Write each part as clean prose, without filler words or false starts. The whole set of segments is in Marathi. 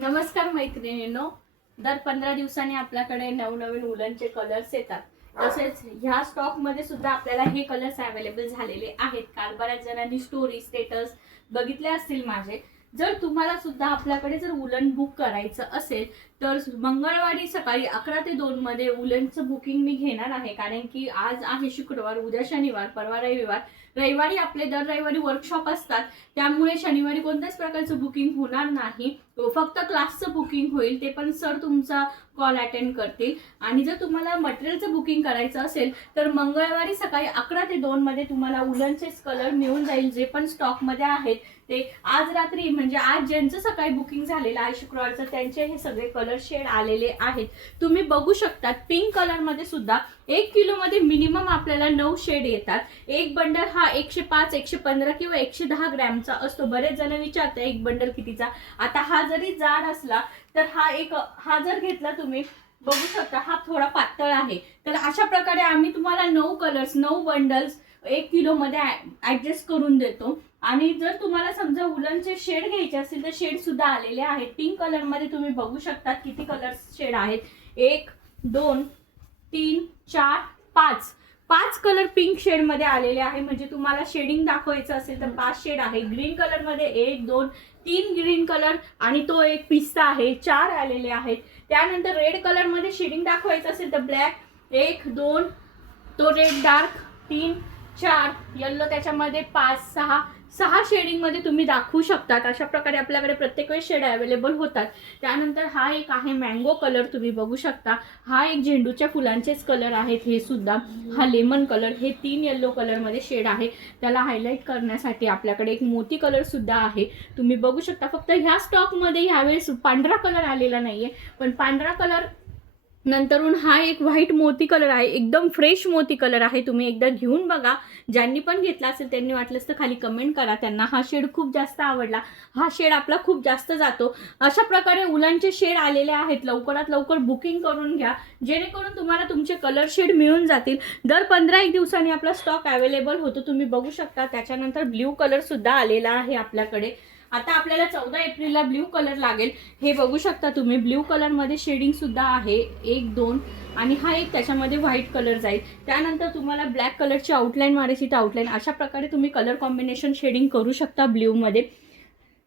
नमस्कार मैत्रिणींनो, दर 15 दिवसांनी आपल्याकडे नवनवीन उलनचे कलर्स येतात। तसेच ह्या स्टॉक मध्ये सुद्धा आपल्याला हे कलर्स अवेलेबल झालेले आहेत। काल बऱ्याच जणांनी स्टोरी स्टेटस बघितले असतील माझे। जर तुम्हाला सुद्धा आपल्याकडे जर उलन बुक करायचं असेल तर मंगळवारी सकाळी 11 ते 2 मध्ये उलनचं बुकिंग मी घेणार आहे। कारण की आज आहे शुक्रवार, उद्या शनिवार, परवा रविवार। रविवारी आपले दर रविवारी वर्कशॉप असतात, त्यामुळे शनिवारी कोणत्याच प्रकारचं बुकिंग होणार नाही। फक्त क्लासचं बुकिंग होईल, ते पण सर तुमचा कॉल अटेंड करतील। आणि जर तुम्हाला मटेरियलचं बुकिंग करायचं असेल तर मंगळवारी सकाळी 11 ते 2 मध्ये तुम्हाला उलनचे कलर मिळून जाईल। जे पण स्टॉक मध्ये आहेत ते आज रात्री, म्हणजे आज ज्यांचं सकाळी बुकिंग झालेलं आहे शुक्रवारचं, त्यांचे हे सगळे कलर शेड आलेले आहेत। तुम्ही बघू शकता पिंक कलर मध्ये सुद्धा 1 किलो मध्ये मिनिमम आपल्याला 9 शेड येतात। एक बंडल हा 105, 115 किंवा 110 ग्रॅमचा असतो। बरेच जण विचारतात एक बंडल कितीचा। आता हा जरी जाड असला तर हा जर घेतला तुम्ही बघू शकता हा थोडा पातळ आहे। तर अशा प्रकारे आम्ही तुम्हाला 9 कलर्स 9 बंडल्स 1 किलो मध्ये ऍडजस्ट करून देतो। आणि जर तुम्हाला समजा उलनचे शेड घ्यायचे असतील तर शेड सुद्धा आलेले आहेत। पिंक कलर मध्ये तुम्ही बघू शकता किती कलर शेड आहेत। 1 2 3 4 5 5 कलर पिंक शेड मध्ये आलेले आहे। म्हणजे तुम्हाला शेडिंग दाखवायचं असेल तर 5 शेड आहे। ग्रीन कलर मध्ये 1 2 3 ग्रीन कलर आणि तो एक पिस्ता आहे, 4 आलेले आहेत। त्यानंतर रेड कलर मध्ये शेडिंग दाखवायचं असेल तर ब्लॅक 1 2, तो रेड डार्क 3 4, येलो त्याच्यामध्ये 5 6 शेडिंग मध्ये तुम्ही दाखवू शकतात। अशा प्रकारे आपल्याकडे प्रत्येक वेळेस शेड अवेलेबल होतात। त्यानंतर हा एक आहे मँगो कलर, तुम्ही बघू शकता। हा एक झेंडूच्या फुलांचेच कलर आहेत हे सुद्धा। हा लेमन कलर, हे 3 येलो कलर मध्ये शेड आहे। त्याला हायलाइट करण्यासाठी आपल्याकडे एक मोती कलर सुद्धा आहे, तुम्ही बघू शकता। फक्त ह्या स्टॉक मध्ये यावेळेस पांढरा कलर आलेला नाहीये, पण पांढरा कलर नंतरून हा एक व्हाईट मोती कलर आहे, एकदम फ्रेश मोती कलर आहे। तुम्ही एकदा घेऊन बघा, ज्यांनी पण घेतला असेल त्यांनी वाटलंच तर खाली कमेंट करा, त्यांना हा शेड खूप जास्त आवडला। हा शेड आपला खूप जास्त जातो। अशा प्रकारे उलनचे शेड आलेले आहेत। लवकरात लवकर बुकिंग करून घ्या, जेणेकरून तुम्हाला तुमचे कलर शेड मिळून जातील। दर 15-1 दिवसांनी आपला स्टॉक अवेलेबल होतो, तुम्ही बघू शकता। त्याच्यानंतर ब्ल्यू कलर सुद्धा आलेला आहे आपल्याकडे। आता आपल्याला 14 एप्रिलला ब्ल्यू कलर लागेल, हे बघू शकता तुम्ही। ब्ल्यू कलर मध्ये शेडिंग सुद्धा आहे 1 2, आणि हा एक त्याच्यामध्ये व्हाईट कलर जाईल। त्यानंतर तुम्हाला ब्लॅक कलरची आउटलाईन मारायची तर आउटलाईन अशा प्रकारे तुम्ही कलर कॉम्बिनेशन शेडिंग करू शकता ब्ल्यू मध्ये।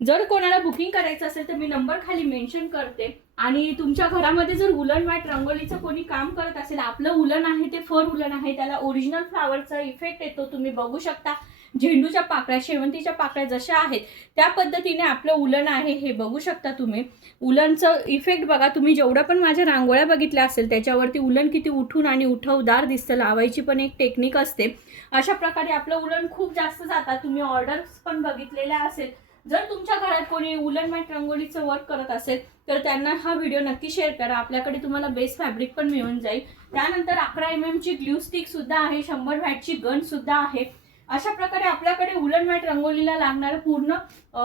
जर कोणाला बुकिंग करायचं असेल तर मी नंबर खाली मेन्शन करते। आणि तुमच्या घरामध्ये जर उलन मॅट रंगोलीचं कोणी काम करत असेल, आपलं उलन आहे ते फर उलन आहे, त्याला ओरिजिनल फ्लावरचा इफेक्ट येतो, तुम्ही बघू शकता। झेंडूच्या पाकळ्या, शेवंतीच्या पाकळ्या जशा आहेत त्या पद्धतीने आपलं उलन आहे, हे बघू शकता तुम्ही। उलनचं इफेक्ट बघा तुम्ही, जेवढं पण माझ्या रांगोळ्या बघितल्या असेल त्याच्यावरती उलन किती उठून आणि उठवदार दिसतं। लावायची पण एक टेक्निक असते। अशा प्रकारे आपलं उलन खूप जास्त जातात। तुम्ही ऑर्डर्स पण बघितलेल्या असेल। जर तुमच्या घरात कोणी उलन मॅट रंगोलीचं वर्क करत असेल तर त्यांना हा व्हिडिओ नक्की शेअर करा, आपल्याकडे तुम्हाला बेस फॅब्रिक पण मिळून जाईल। त्यानंतर 11 mm ची ग्लू स्टिक सुद्धा आहे, 100 वॅटची गन सुद्धा आहे। अशा प्रकारे आपल्याकडे उलन मॅट रंगोलीला लागणारं पूर्ण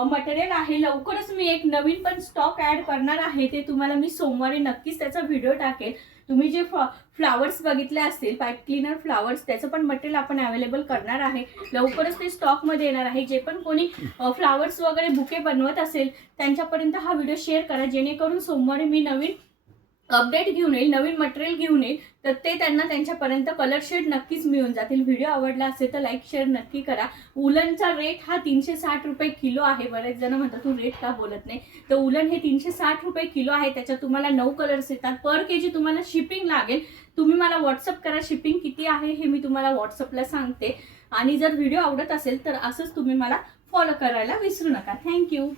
मटेरियल आहे। लवकरच मी एक नवीन पण स्टॉक ऍड करणार आहे, ते तुम्हाला मी सोमवारी नक्कीच त्याचा व्हिडिओ टाकेल। तुम्ही जे फ्लावर्स बघितले असतील, पाईप क्लीनर फ्लावर्स, त्याचं पण मटेरियल आपण अवेलेबल करणार आहे। लवकरच ते स्टॉक मध्ये येणार आहे। जे पण कोणी फ्लावर्स वगैरे बुके बनवत असेल त्यांच्यापर्यंत हा व्हिडिओ शेअर करा, जेणेकरून सोमवारी मी नवीन अपडेट घेऊन येईल, नवीन मटेरियल घेऊन येईल, तर ते त्यांना त्यांच्यापर्यंत कलर शेड नक्कीच मिळून जातील। व्हिडिओ आवडला असेल तर लाईक शेअर नक्की करा। उलनचा रेट हा 360 रुपये किलो आहे। बरेच जण म्हणतात तू रेट का बोलत नाही, तर उलन हे 360 रुपये किलो आहे। त्याच्यात तुम्हाला 9 कलर्स येतात। पर केजी तुम्हाला शिपिंग लागेल, तुम्ही मला व्हॉट्सअप करा शिपिंग किती आहे हे मी तुम्हाला व्हॉट्सअपला सांगते। आणि जर व्हिडिओ आवडत असेल तर असंच तुम्ही मला फॉलो करायला विसरू नका। थँक्यू।